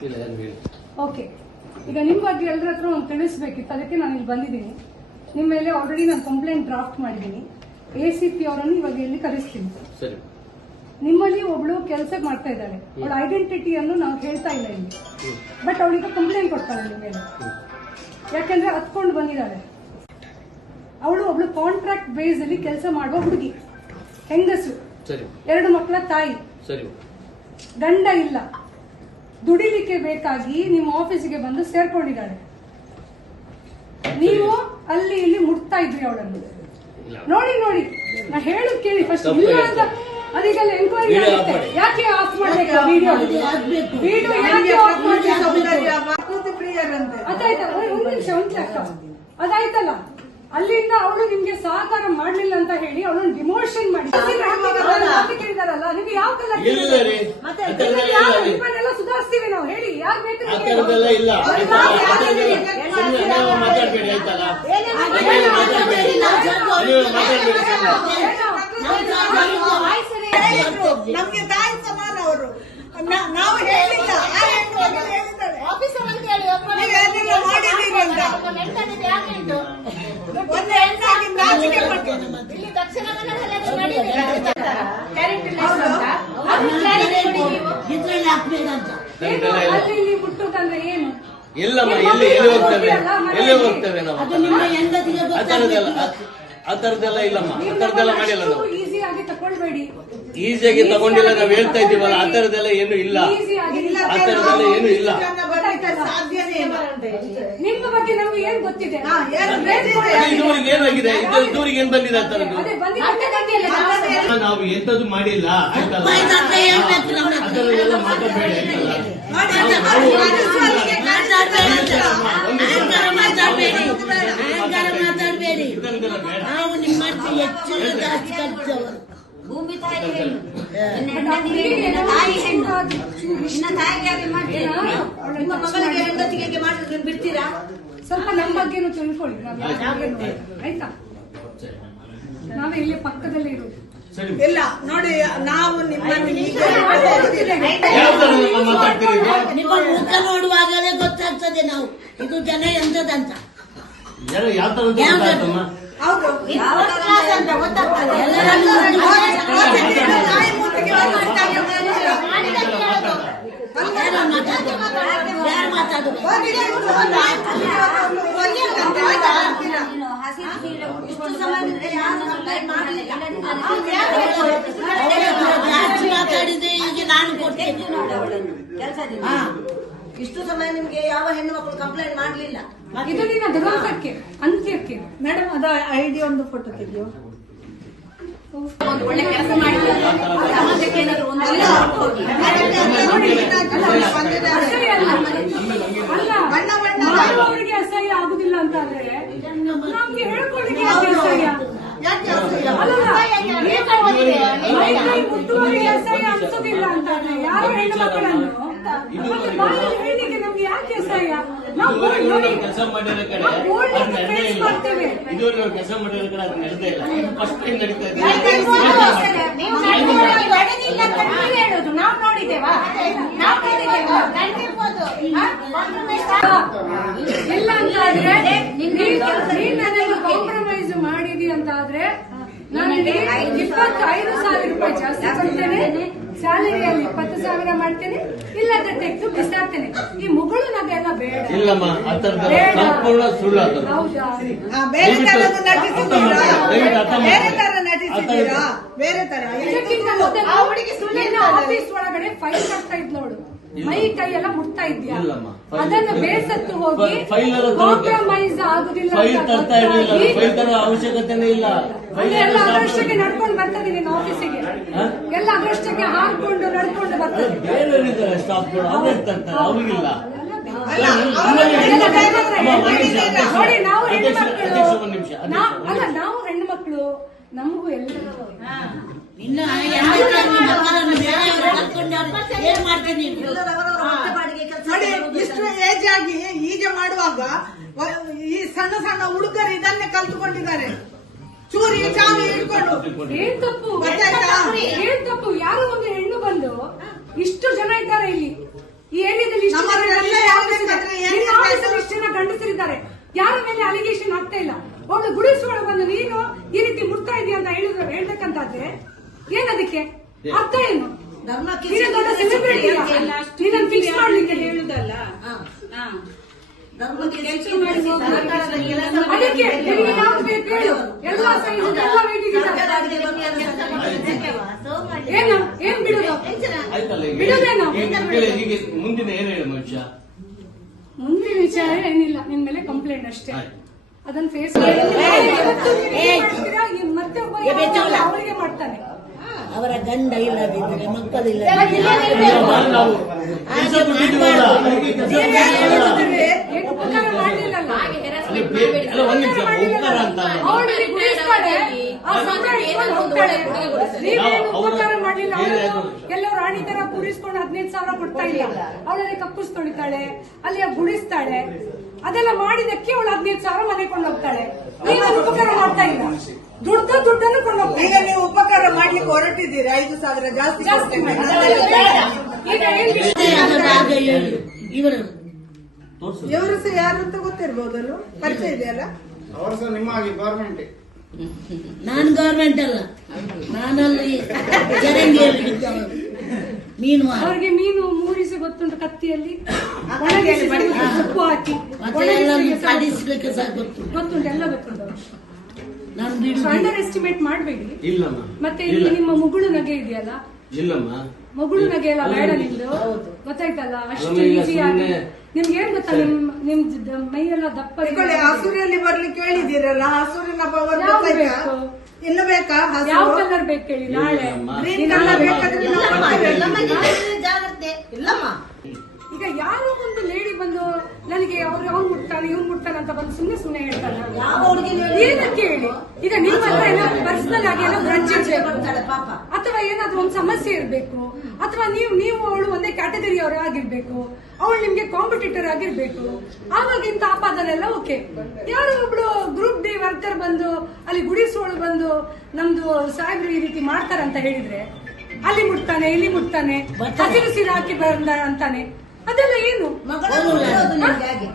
Okay, ಈಗ ನಿಮ್ಮ ಬಗ್ಗೆ ಎಲ್ಲರ ಹತ್ರ ಒಂದು ತಿಳಿಸ್ಬೇಕಿತ್ತು, ಅದಕ್ಕೆ ನಾನು ಇಲ್ಲಿ ಬಂದಿದ್ದೀನಿ. ನಿಮ್ಮ ಮೇಲೆ ಆಲ್ರೆಡಿ ನಾನು ಕಂಪ್ಲೇಂಟ್ ಡ್ರಾಫ್ಟ್ ಮಾಡಿದ್ದೀನಿ. ACP ಅವರನ್ನು ಇವಾಗ ಇಲ್ಲಿ ಕರೆಸ್ತೀನಿ. ನಿಮ್ಮಲ್ಲಿ ಒಬ್ಳು ಕೆಲಸ ಮಾಡ್ತಾ ಇದ್ದಾಳೆ, ಅವಳ ಐಡೆಂಟಿಟಿಯನ್ನು ನಾವು ಹೇಳ್ತಾ ಇಲ್ಲ ಇಲ್ಲಿ, ಬಟ್ ಅವಳಿಗೆ ಕಂಪ್ಲೇಂಟ್ ಕೊಡ್ತಾಳೆ ನಿಮ್ಮ ಮೇಲೆ. ಯಾಕಂದ್ರೆ ಹತ್ಕೊಂಡು ಬಂದಿದ್ದಾಳೆ. ಅವಳು ಒಬ್ಳು ಕಾಂಟ್ರಾಕ್ಟ್ ಬೇಸ್ ಅಲ್ಲಿ ಕೆಲಸ ಮಾಡುವ ಹುಡುಗಿ, ಹೆಂಗಸು, 2 ಮಕ್ಕಳ ತಾಯಿ, ಗಂಡ ಇಲ್ಲ, ದುಡಿಲಿಕ್ಕೆ ಬೇಕಾಗಿ ನಿಮ್ಮ ಆಫೀಸಿಗೆ ಬಂದು ಸೇರ್ಕೊಂಡಿದ್ದಾಳೆ. ನೀವು ಅಲ್ಲಿ ಇಲ್ಲಿ ಮುಟ್ತಾ ಇದ್ರಿ ಅವಳನ್ನು. ನೋಡಿ ನೋಡಿ, ನಾ ಹೇಳು ಕೇಳಿ ಫಸ್ಟ್. ಇಲ್ಲ ಅಂತ ಅದೀಗೆಲ್ಲ ಎಂಕ್ವೈರಿ ಆಗುತ್ತೆ. ಯಾಕೆ ಆಫ್ ಮಾಡ್ಬೇಕು ವಿಡಿಯೋ? ಯಾಕೆ ಆಫ್ ಮಾಡ್ಬೇಕು? ಅದಾಯ್ತಲ್ಲ, ಒಂದು ನಿಮಿಷ ಅದಾಯ್ತಲ್ಲ. ಅಲ್ಲಿಂದ ಅವಳು ನಿಮ್ಗೆ ಸಹಕಾರ ಮಾಡ್ಲಿಲ್ಲ ಅಂತ ಹೇಳಿ ಅವಳನ್ನು ಡಿಮೋಷನ್ ಮಾಡಿ ಕೇಳಿದಾರಲ್ಲ. ನಿಮ್ಗೆ ಯಾವ ಕಲರ್ ನಿಮ್ಮನ್ನೆಲ್ಲ ಸುಧಾರಿಸ್ತೀವಿ ನಾವು, ಹೇಳಿ ಯಾಕೆ ಬೇಕು? ನಮ್ಗೆ ತಾಯಿ ಸಮಾನ ಅವರು. ನಾವು ಹೇಳಿಲ್ಲ, ಆಫೀಸರ್ ಅಂತ ಹೇಳಿ ಇಲ್ಲಿ ದಕ್ಷಿಣ ಕನ್ನಡದಲ್ಲಿ ಅಲ್ಲಿ ಮುಟ್ಟುದಂದ್ರೆ ಏನು? ಇಲ್ಲಮ್ಮ, ಎಲ್ಲಿ ಹೋಗ್ತೇವೆ ನಾವು? ಆ ತರದೆಲ್ಲ ಇಲ್ಲಮ್ಮ, ಆ ತರದೆಲ್ಲ ಮಾಡಿಲ್ಲ ನಾವು. ಈಸಿಯಾಗಿ ತಗೊಳ್ಬೇಡಿ. ಈಸಿಯಾಗಿ ತಗೊಂಡಿಲ್ಲ, ನಾವು ಹೇಳ್ತಾ ಇದ್ದೀವಲ್ಲ. ಆ ತರದೆಲ್ಲ ಏನು ಇಲ್ಲ, ಆ ತರದೆಲ್ಲ ಏನು ಇಲ್ಲ. ನಿಮ್ಮ ಬಗ್ಗೆ ನಮ್ಗೆ ಏನ್ ಗೊತ್ತಿದೆ? ಇದುವರೆಗೆ ಏನಾಗಿದೆ? ಇದುವರೆಗೆ ಏನ್ ಬಂದಿದೆ ಆ ತರದ್ದು? ನಾವು ಎಂತದ್ದು ಮಾಡಿಲ್ಲ, ಆಯ್ತಲ್ಲ? ಆ ತರದೆಲ್ಲ ಮಾತಾಡಬೇಡಿ, ಆಯ್ತಲ್ಲ? ನಾವು ನಿಮ್ಮ ಹೆಚ್ಚು ಜಾಸ್ತಿ ಕಲಿತವರು. ಭೂಮಿ ತಾಯಿ ಹೆಣ್ಣು, ತಾಯಿ ಹೆಣ್ಣು, ನಿನ್ನ ತಾಯಿಗೆ ನಿಮ್ಮ ಮಗಳಿಗೆ ಹೆಂಡತಿಗೆ ಮಾಡಿದ್ರೆ ಬಿಡ್ತೀರಾ? ಸ್ವಲ್ಪ ನಮ್ಮ ಬಗ್ಗೆನೂ ತಿಳ್ಕೊಳ್ಳಿ, ಆಯ್ತಾ? ನಾವೇ ಇಲ್ಲಿ ಪಕ್ಕದಲ್ಲೇ ಇರೋದು. ಇಲ್ಲ ನೋಡಿ, ನಾವು ನಿಮ್ಮ ಮುಖ ನೋಡುವಾಗಲೇ ಗೊತ್ತಾಗ್ತದೆ ನಾವು ಇದು ಜನ ಎಂತದಂತ. ಯಾವ ತರ ಮಾತಾಡಿದ್ರೆ ಈಗ ನಾನು ಕೊಡ್ತೇನೆ ಕೆಲಸದಿಂದ. ಇಷ್ಟು ಸಮಯ ನಿಮ್ಗೆ ಯಾವ ಹೆಣ್ಣು ಮಕ್ಕಳು ಕಂಪ್ಲೇಂಟ್ ಮಾಡ್ಲಿಲ್ಲ. ಇದು ನಿನ್ನ ದುರಂತಕ್ಕೆ, ಅಂತ್ಯಕ್ಕೆ. ಮೇಡಮ್, ಅದ ಐಡಿ ಒಂದು ಫೋಟೋ ತೆಗಿಯೋ. ಒಳ್ಳೆ ಕೆಲಸ ಮಾಡಿಲ್ಲ, ಸಮಾಜಕ್ಕೆ ಏನಾದ್ರು ಒಂದು ಅವರಿಗೆ ಅಸಹ್ಯ ಆಗುದಿಲ್ಲ ಅಂತ ಆದ್ರೆ ನಮ್ಗೆ ಹೇಳ್ಕೊಳ್ಳಿಕ್ಕೆ ಅಸಹ್ಯ, ಮುಟ್ಟುವವರಿಗೆ ಅಸಹ್ಯ ಅನ್ಸೋದಿಲ್ಲ ಅಂತ ಆದ್ರೆ ಯಾರು ಹೆಣ್ಣು ಮಕ್ಕಳನ್ನು ಹೇಳಲಿಕ್ಕೆ ನಮ್ಗೆ ಯಾಕೆ ಅಸಹ್ಯ? ನಾವು ಕೆಲಸ ಮಾಡಿರೋ ಕಡೆ ಮಾಡ್ತೇವೆ. ಇದುವರೆಗೆ ಕೆಲಸ ಮಾಡಿರೋ ಕಡೆ ಅದು ನಡೆದೇ ಇಲ್ಲ. ಫಸ್ಟ್ ಟೈಮ್ ನಡೀತಾ ಇದೆ. ಹೇಳೋದು ನಾವು ನೋಡಿದ್ದೇವಾ? ಇಲ್ಲ ಅಂತ ಆದ್ರೆ ನೀನ್ ನನಗೆ ಕಾಂಪ್ರಮೈಸ್ ಮಾಡಿದಿ ಅಂತ ಆದ್ರೆ ನನಗೆ 25,000 ರೂಪಾಯಿ ಜಾಸ್ತಿ ಕೊಡ್ತೇನೆ, ಸ್ಯಾಲರಿಯಲ್ಲಿ 20,000 ಮಾಡ್ತೇನೆ, ಇಲ್ಲದ್ರೆ ತೆಗೆದು ಬಿಸಾಡ್ತೇನೆ. ಈ ಮುಗಳು ನಗೆಲ್ಲ ಬೇಡ. ಇಲ್ಲಮ್ಮ, ಆ ಥರದ ಸಂಪೂರ್ಣ ಸುಳ್ಳು ಅದು. ಹೌದಾ? ಬೇರೆ ತರ ನಟಿಸಿದ್ದೀರಾ? ಬೇರೆ ತರ ಆಫೀಸ್ ಒಳಗಡೆ ಫೈಲ್ ಕಟ್ತಾ ಇದ್ಲೋಳು, ಮೈ ಕೈ ಎಲ್ಲ ಮುಟ್ತಾ ಇದ್ಯಾ? ಅದನ್ನು ಬೇಸತ್ತು ಹೋಗಿ ಕಾಂಪ್ರಮೈಸ್ ಆಗುದಿಲ್ಲ. ಫೈಲ್ ತರ ಅವಶ್ಯಕತೆನೇ ಇಲ್ಲ. ಎಲ್ಲ ಅದೃಷ್ಟಕ್ಕೆ ನಡ್ಕೊಂಡು ಬರ್ತದೆ ನಿನ್ನ ಆಫೀಸಿಗೆ, ಎಲ್ಲ ಅದೃಷ್ಟಕ್ಕೆ ಹಾಕೊಂಡು ನಡ್ಕೊಂಡು ಬರ್ತದೆ. ಬೇರೆ ಸ್ಟಾಫ್ಗಳು ಅವ್ರಿಗಿಲ್ಲ. ನೋಡಿ, ನಾವು ಹೆಣ್ಣು ಅಲ್ಲ, ನಾವು ಹೆಣ್ಣು ಮಕ್ಕಳು, ನಮಗೂ ಎಲ್ಲ ಇಷ್ಟು ಏಜ್ ಆಗಿ ಈಗ ಮಾಡುವಾಗ ಈ ಸಣ್ಣ ಸಣ್ಣ ಹುಡುಗರು ಇದನ್ನೇ ಕಲ್ತುಕೊಂಡಿದ್ದಾರೆ. ಚೂರಿ ಚಾವಿ ಹಿಡ್ಕೊಂಡು ಏನ್ ತಪ್ಪು? ಯಾರೋ ಒಂದು ಹೆಣ್ಣು ಬಂದು ಇಷ್ಟು ಜನ ಇದ್ದಾರೆ ಇಲ್ಲಿ, ಈ ಏರಿಯಾದಲ್ಲಿ ಇಷ್ಟು ನಮ್ಮ ಜನ ಎಲ್ಲ ಯಾವ ಬೇಕಾದ್ರೆ ಏನ್ ನಿಮ್ಮ ಬೇಕಾದ್ರೂ ಆಫೀಸಲ್ಲಿ ಇಷ್ಟು ಜನ ಗಂಡಸರಿದ್ದಾರೆ, ಯಾರ ಮೇಲೆ ಅಲಿಗೇಷನ್ ಆಗ್ತಾ ಇಲ್ಲ. ಒಬ್ಳು ಗುಡಿಸುವಳು ಬಂದು ನೀನು ಈ ರೀತಿ ಮುಟ್ತಾ ಇದೀಯ ಅಂತ ಹೇಳ್ಬೇಕಂತಾದ್ರೆ ಏನದಕ್ಕೆ ಅರ್ಥ ಏನು? ಧರ್ಮಕ್ಕೆ ನೀನು ದೊಡ್ಡ ಸೆಲೆಬ್ರಿಟಿ ನೀನನ್ನು ಫಿಕ್ಸ್ ಮಾಡ್ಲಿಕ್ಕೆ ಹೇಳುದಲ್ಲ. ಧರ್ಮಕ್ಕೆ ಅದಕ್ಕೆ ನಿನಗೆ ಯಾವ್ದು ಬೇಕು ಹೇಳು, ಎಲ್ಲ ಸೈಜ್ ಎಲ್ಲ ವೇಟಿಗೆ ಏನು ಏನ್ ಬಿಡುದು? ಆಯ್ತಲ್ಲ ಈಗ ಬಿಡುದೇನು? ಹೀಗೆ ಮುಂದಿನ ಏನು ಹೇಳಿ ಮನುಷ್ಯ? ಮುಂದಿನ ವಿಚಾರ ಏನಿಲ್ಲ, ನಿನ್ ಮೇಲೆ ಕಂಪ್ಲೇಂಟ್ ಅಷ್ಟೇ. ಆಯ್ತು. ಅದನ್ನ ಫೇಸ್ ಮತ್ತೆ ಒಬ್ಬ ಅವಳಿಗೆ ಮಾಡ್ತಾನೆ. ಅವರ ಗಂಡ ಇಲ್ಲದಿದ್ದರೆ ಮಕ್ಕಳಿಲ್ಲ ನಾವು ಕೆಲಸ ಬಿಟ್ಟಿದ್ದೀವಲ್ಲ, ಅದಕ್ಕೆ ಕೆಲಸ ಬಿಟ್ಟಿದ್ದೀವಲ್ಲ. ಏನು ಉಪಕಾರ ಮಾಡ್ಲಿಲ್ಲಲ್ಲ. ಅಲ್ಲ ಒಂದ್ ನಿಮಿಷ, ಉಪಕಾರ ಅಂತ ಅವಳಿಗೆ ಗುಡಿಸ್ತಾಳೆ, ಆ ಸಂಘ ಇಟ್ಕೊಂಡು ಹೋಗ್ತಾಳೆ. ನೀವೇನು ಉಪಕಾರ ಮಾಡ್ಲಿಲ್ಲ. ಕೆಲವು ರಾಣಿ ತರ ಕೂರಿಸ್ಕೊಂಡು 15,000 ಕೊಡ್ತಾ ಇಲ್ಲ, ಅವಳಲ್ಲಿ ಕಕ್ಕುಸ್ ತೊಳಿತಾಳೆ, ಅಲ್ಲಿ ಗುಡಿಸ್ತಾಳೆ. ಅದೆಲ್ಲ ಮಾಡಿದಕ್ಕೆ ಅವಳು 15,000 ಮನೆ ಕೊಂಡು ಹೋಗ್ತಾಳೆ. ನೀವೇನು ಉಪಕಾರ ಮಾಡ್ತಾ ಇಲ್ಲ, ದುಡ್ಡನ್ನು ಕೊಂಡು ಹೋಗ್ತಾ ಈಗ ನೀವು ಉಪಕಾರ ಮಾಡ್ಲಿಕ್ಕೆ ಹೊರಟಿದ್ದೀರಿ, 5,000 ಜಾಸ್ತಿ ಜಾಸ್ತಿ ಮಾಡಿ. ಈಗ ಏನ್ ವಿಷಯ? ಇವರು ತೋರ್ಸು. ಇವರು ಸಹ ಯಾರು ಅಂತ ಗೊತ್ತಿರ್ಬೋದಲ್ಲ, ಪರಿಚಯ ಇದೆಯಲ್ಲ. ಅವರು ಸಹ ನಿಮ್ಮ ಹಾಗೆ ಗವರ್ಮೆಂಟ್. ನಾನು ಗವರ್ಮೆಂಟ್ ಅಲ್ಲ, ನಾನಲ್ಲಿ ಜರಂಗಿಯಲ್ಲಿ ಇದ್ದವಳು. ಮೀನು ಮಾರು. ಅವ್ರಿಗೆ ಮೀನು ಮೂರಿಸಿ ಗೊತ್ತುಂಟು, ಕತ್ತಿಯಲ್ಲಿ ಒಣಗಿಸಿ ಉಪ್ಪು ಹಾಕಿ ಮತ್ತೆ ಎಲ್ಲ ಕಡಿಸ್ಲಿಕ್ಕೆ ಸಹ ಗೊತ್ತು. ಗೊತ್ತುಂಟು, ಎಲ್ಲ ಗೊತ್ತುಂಟು. ನಾನು ಬಿಡು ಅಂಡರ್ ಎಸ್ಟಿಮೇಟ್ ಮಾಡಬೇಡಿ. ಇಲ್ಲಮ್ಮ, ಮತ್ತೆ ಇಲ್ಲಿ ನಿಮ್ಮ ಮುಗುಳು ನಗೆ ಇದೆಯಲ್ಲ, ಇಲ್ಲಮ್ಮ, ಮಗುಳು ನಗೆ ಎಲ್ಲ ಬೇಡ ನಿಮ್ದು, ಗೊತ್ತಾಯ್ತಲ್ಲ? ಅಷ್ಟು ಅಲ್ಲ, ಈಗ ಈಸಿಯಾಗಿ ಸುಮ್ನೆ- ನಿಮ್ಗೆ ಏನ್ ಗೊತ್ತಾ, ನಿಮ್ ಮೈಯೆಲ್ಲ ದಪ್ಪ ಇದೆ. ಇಕೊಳ್ಳಿ, ಹಸುರಲ್ಲಿ ಬರ್ಲಿಕ್ಕೆ ಹೇಳಿದ್ದೀರಲ್ಲ, ಹಸುರಿನ ಪವರ್ ಯಾವ್ದು ಗೊತ್ತಾಯ್ತಾ? ಬೇಕು? ಇನ್ನು ಬೇಕಾ ಯಾವ ಹಸು? ಕಲರ್ ಬೇಕು ಹೇಳಿ, ನಾಳೆ ಇಲ್ಲಮ್ಮ. ಗ್ರೀನ್ ಕಲರ್ ಬೇಕಾದ್ರೆ ನಾವು ಕೊಡ್ತೇವೆ. ಜಾಗ್ರತೆ ಇಲ್ಲಮ್ಮ. ಈಗ ಯಾರೋ ಒಂದು ಲೇಡಿ ಬಂದು ನನಗೆ ಅವ್ನು ಮುಟ್ತಾನೆ ಇವ್ನು ಮುಟ್ತಾನೆ ಅಂತ ಬಂದು ಸುಮ್ನೆ ಹೇಳ್ತಾನೆ. ಯಾವ ಹುಡುಗಿ ಏನಕ್ಕೆ ಹೇಳಿ? ಈಗ ನಿಮ್ಮ ಹತ್ರ ಏನಾದ್ರು ಪರ್ಸನಲ್ ಆಗಿ ಏನಾದ್ರು ಗ್ರಡ್ಜ್ ಇರ್ಬೇಕು, ಬರ್ತಾಳೆ ಪಾಪ. ಅಥವಾ ಏನಾದ್ರು ಒಂದು ಸಮಸ್ಯೆ ಇರ್ಬೇಕು, ಅಥವಾ ನೀವು ಅವಳು ಒಂದೇ ಕ್ಯಾಟಗರಿ ಅವರೇ ಆಗಿರ್ಬೇಕು, ಅವಳು ನಿಮ್ಗೆ ಕಾಂಪಿಟೇಟರ್ ಆಗಿರ್ಬೇಕು. ಆವಾಗ ಇಂತ ಆಪಾದನೆಲ್ಲ ಓಕೆ. ಯಾರು ಒಬ್ಳು ಗ್ರೂಪ್ ಡಿ ವರ್ಕರ್ ಬಂದು ಅಲ್ಲಿ ಗುಡಿಸೋಳು ಬಂದು ನಮ್ದು ಸಾಹೇಬ್ರು ಈ ರೀತಿ ಮಾಡ್ತಾರಂತ ಹೇಳಿದ್ರೆ, ಅಲ್ಲಿ ಮುಟ್ತಾನೆ ಇಲ್ಲಿ ಮುಟ್ತಾನೆ, ಹಸಿರು ಸೀರೆ ಹಾಕಿ ಬಂದ ಅಂತಾನೆ, ಅದೆಲ್ಲ ಏನು?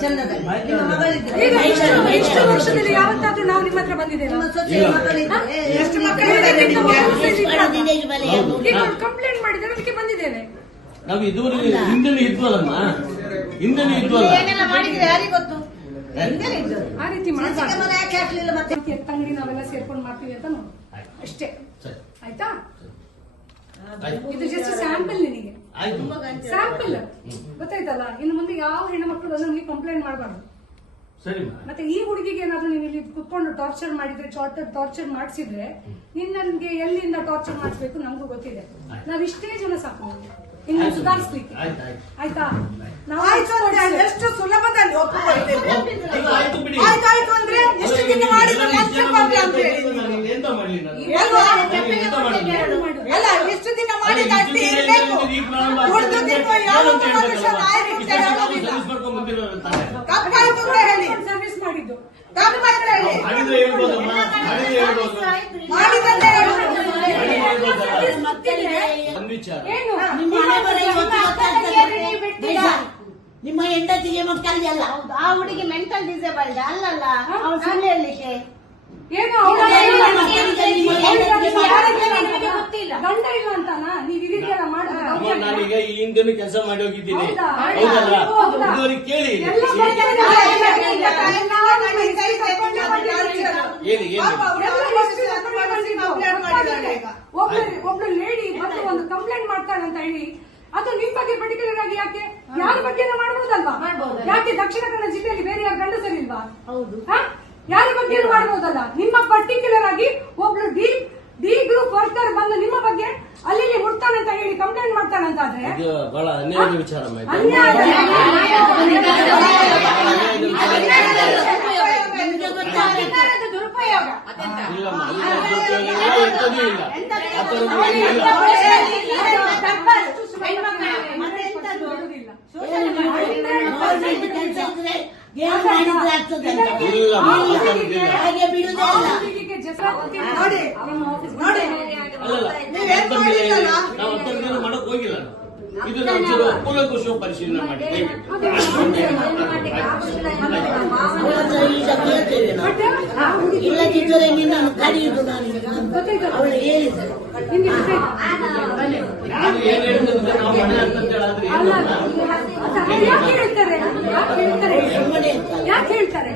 ಚಂದದಲ್ಲಿ ನಿಮ್ಮ ಮಗಳಿದ್ರೆ ಈಗ ಇಷ್ಟು ವರ್ಷದಲ್ಲಿ ಯಾವತ್ತಾದ್ರೂ ನಾವು ನಿಮ್ಮ ಹತ್ರ ಬಂದಿದ್ದೇವೆ? ಎಷ್ಟು ಮಕ್ಕಳಿದ್ದಾರೆ ನಿಮ್ಗೆ? ಈಗ ಕಂಪ್ಲೇಂಟ್ ಮಾಡಿದ್ರೆ ಅದಕ್ಕೆ ಬಂದಿದ್ದೇವೆ. ನಾವು ಇದುವರೆಗೆ ಹಿಂದೆನೂ ಇದ್ವಲ್ಲಮ್ಮ, ಹಿಂದೆನೂ ಇದ್ವಲ್ಲ. ಏನೆಲ್ಲ ಮಾಡಿದ್ರೆ ಯಾರಿಗೆ ಗೊತ್ತು? ಆ ರೀತಿ ಮಾಡ್ಬಾರ್ದು. ಮನೆ ಯಾಕೆ ಹಾಕ್ಲಿಲ್ಲ ಮತ್ತೆ? ಎತ್ತಂಗಡಿ ನಾವೆಲ್ಲ ಸೇರ್ಕೊಂಡು ಮಾಡ್ತೀವಿ ಅಂತ ನೋಡಿ ಅಷ್ಟೇ, ಸರಿ, ಆಯ್ತಾ? ಆಯ್ತು. ಇದು ಜಸ್ಟ್ ಸ್ಯಾಂಪಲ್, ನಿನಗೆ ಆಯ್ತು. ಸ್ಯಾಂಪಲ್, ಗೊತ್ತಾಯ್ತಲ್ಲ? ಇನ್ನು ಮುಂದೆ ಯಾವ ಹೆಣ್ಣು ಬಂದು ನೀವು ಕಂಪ್ಲೇಂಟ್ ಮಾಡಬಾರ್ದು. ಸರಿಮ್ಮ. ಮತ್ತೆ ಈ ಹುಡುಗಿಗೆ ಏನಾದ್ರು ನೀವು ಇಲ್ಲಿ ಕುತ್ಕೊಂಡು ಟಾರ್ಚರ್ ಮಾಡಿದ್ರೆ, ಟಾರ್ಚರ್ ಮಾಡಿಸಿದ್ರೆ, ನನ್ಗೆ ಎಲ್ಲಿಂದ ಟಾರ್ಚರ್ ಮಾಡಿಸ್ಬೇಕು ನಮಗೂ ಗೊತ್ತಿದೆ. ನಾವ್ ಇಷ್ಟೇ ಜನ ಸಾಕು ಇನ್ನು ಸುಧಾರಿಸ್ಲಿಕ್ಕೆ, ಆಯ್ತು, ಆಯ್ತು. ಆಯ್ತಾ? ನಾವು ಆಯ್ತು ಅಂದ್ರೆ ಎಷ್ಟು ಸುಲಭದಲ್ಲಿ ಒಪ್ಪಿಕೊಳ್ತೇವೆ. ಆಯ್ತು ಬಿಡಿ. ಆಯ್ತಾಯ್ತು ಅಂದ್ರೆ ಇಷ್ಟು ದಿನ ಮಾಡಿದ್ರೆ ಮತ್ತೆ ಪಾಪ ಅಂತ ಹೇಳಿ. ನಾನು ಎಂತ ಮಾಡ್ಲಿ ನಾನು? ಅಲ್ವಾ? ನಾನು ಎಂತ ಮಾಡ್ಲಿ? ಅಲ್ಲ, ಇಷ್ಟು ದಿನ ಮಾಡಿದ ಅಡ್ಡಿ ಇರ್ಬೇಕು. ದುಡ್ದು ತಿನ್ನುವ ಯಾವ ಮನುಷ್ಯ ನಾಯಿ ಅಂತ ಹೇಳೋದಿಲ್ಲ. ಸರ್ವಿಸ್ ಮಾಡ್ಕೊಂಡು ಬಂದಿರೋರು ತಾನೆ. ತಪ್ಪಾಯ್ತು ಅಂತ ಹೇಳಿ, ಸರ್ವಿಸ್ ಮಾಡಿದ್ದು ತಪ್ಪಾಯ್ತು ಹೇಳಿ, ಮಾಡಿದ್ರೆ ಹೇಳ್ಬೋದಮ್ಮ, ಮಾಡಿದ್ರೆ ಹೇಳ್ಬೋದು. ಮಾಡಿದಂತೆ ಹೇಳು. ಒಂದ್ ವಿಚಾರ, ಏನು? ನಿಮ್ಮ ಮನೆ ಬರ ಇವತ್ತು ಗೊತ್ತಾಗ್ತದೆ. ನಿಮ್ಮ ಹೆಂಡತಿಗೆ ಮಕ್ಕಳಿಗೆ ಅಲ್ಲ. ಆ ಹುಡುಗಿ ಮೆಂಟಲ್ ಡಿಸೇಬಲ್ಡ್ ಅಲ್ಲಲ್ಲ, ಅವ್ಳು ಸುಳ್ಳು ಹೇಳಲಿಕ್ಕೆ. ಏನು ಅವಳ ಗೊತ್ತಿಲ್ಲ. ಗಂಡ ಇಲ್ಲ ಅಂತಾನ ನೀವ್ ಈ ರೀತಿ ಎಲ್ಲ ಮಾಡಿದ್ರೆ ಅಮ್ಮ, ನಾನೀಗ ಈ ಹಿಂದೆನೂ ಕೆಲಸ ಮಾಡಿ ಹೋಗಿದ್ದೀನಿ. ಹೌದಾ? ಹೌದಲ್ಲ? ಹೌದಾ? ಇದುವರೆಗೆ ಕೇಳಿ ಇಲ್ಲಿ. ಎಲ್ಲ ಹೇಳಿ ಏನು ಎಲ್ಲ ಎಷ್ಟು ಕಂಪ್ಲೇಂಟ್ ಬಂದಿದ್ದು? ಒಬ್ಳು ಲೇಡಿ ಬಂದು ಒಂದು ಕಂಪ್ಲೇಂಟ್ ಮಾಡ್ತಾಳೆ ಅಂತ ಹೇಳಿ, ಅದು ನಿಮ್ ಬಗ್ಗೆ ಪರ್ಟಿಕ್ಯುಲರ್ ಆಗಿ ಯಾಕೆ? ಯಾರ ಬಗ್ಗೆ ಮಾಡ್ಬೋದಲ್ವಾ? ಯಾಕೆ ದಕ್ಷಿಣ ಕನ್ನಡ ಜಿಲ್ಲೆಯಲ್ಲಿ ಬೇರೆ ಯಾರು ಗಂಡಸರಿಲ್ವಾ? ಹೌದು. ಯಾರ ಬಗ್ಗೆ ಮಾಡ್ಬೋದಲ್ಲ? ನಿಮ್ಮ ಪರ್ಟಿಕ್ಯುಲರ್ ಆಗಿ ಒಬ್ಳು ಡಿ ಗ್ರೂಪ್ ವರ್ಕರ್ ಬಂದು ನಿಮ್ಮ ಬಗ್ಗೆ ಅಲ್ಲಿ ಮುಟ್ತಾನೆ ಅಂತ ಹೇಳಿ ಕಂಪ್ಲೇಂಟ್ ಮಾಡ್ತಾನೆ ಅಂತ ಆದ್ರೆ ಇದು ಬಹಳ ಅನ್ಯಾಯದ ವಿಚಾರ ಮಾಹಿತಿ. ಅಧಿಕಾರದ ದುರುಪಯೋಗ. ಇಲ್ಲಮ್ಮ, ಎಂತದೂ ಇಲ್ಲ. ಆ ಥರದ್ದು ಏನೂ ಇಲ್ಲ. ಕೆಲಸ ಇದ್ರೆ ಏನು ಮಾಡಿದ್ರೆ ಆಗ್ತದೆ ಅಂತ. ಇಲ್ಲಮ್ಮ, ಆ ಥರದ್ದಿಲ್ಲ. ಹಾಗೆ ಬಿಡುದೇ ಇಲ್ಲ. ನೋಡಿ ನೋಡಿ, ಅಲ್ಲಲ್ಲ, ನೀವೇನ್ ಮಾಡಿದ್ರಲ್ಲ? ನಾವು ಅಂಥದ್ದೇನು ಮಾಡಕ್ ಹೋಗಿಲ್ಲ ನಾವು. ಇದನ್ನ ಒಂಚೂರು ಕೂಲಂಕುಷ ಪರಿಶೀಲನೆ ಮಾಡಿ ದಯವಿಟ್ಟು. ಅವಳ ಹತ್ರ ಈಗ ಕೇಳ್ತೇವೆ ನಾವು. ಇಲ್ಲದಿದ್ದರೆ ನಿನ್ನನ್ನು ಕರೆಯುವುದು ನಾನು ಅವಳು ಹೇಳಿದ್ದರು. ನಿಮ್ಗೆ ಗೊತ್ತಾಯ್ತಾ? ಯಾರು ಏನ್ ಹೇಳಿದ್ರೆ ನಾವು ಮನೆ ಅಂತ ಹೇಳಿದ್ರೆ ಅಲ್ಲ, ಏನು ಯಾಕೆ ಹೇಳ್ತಾರೆ? ಯಾಕೆ ಹೇಳ್ತಾರೆ? ಸುಮ್ಮನೆ ಅಂತ ಯಾಕೆ ಹೇಳ್ತಾರೆ?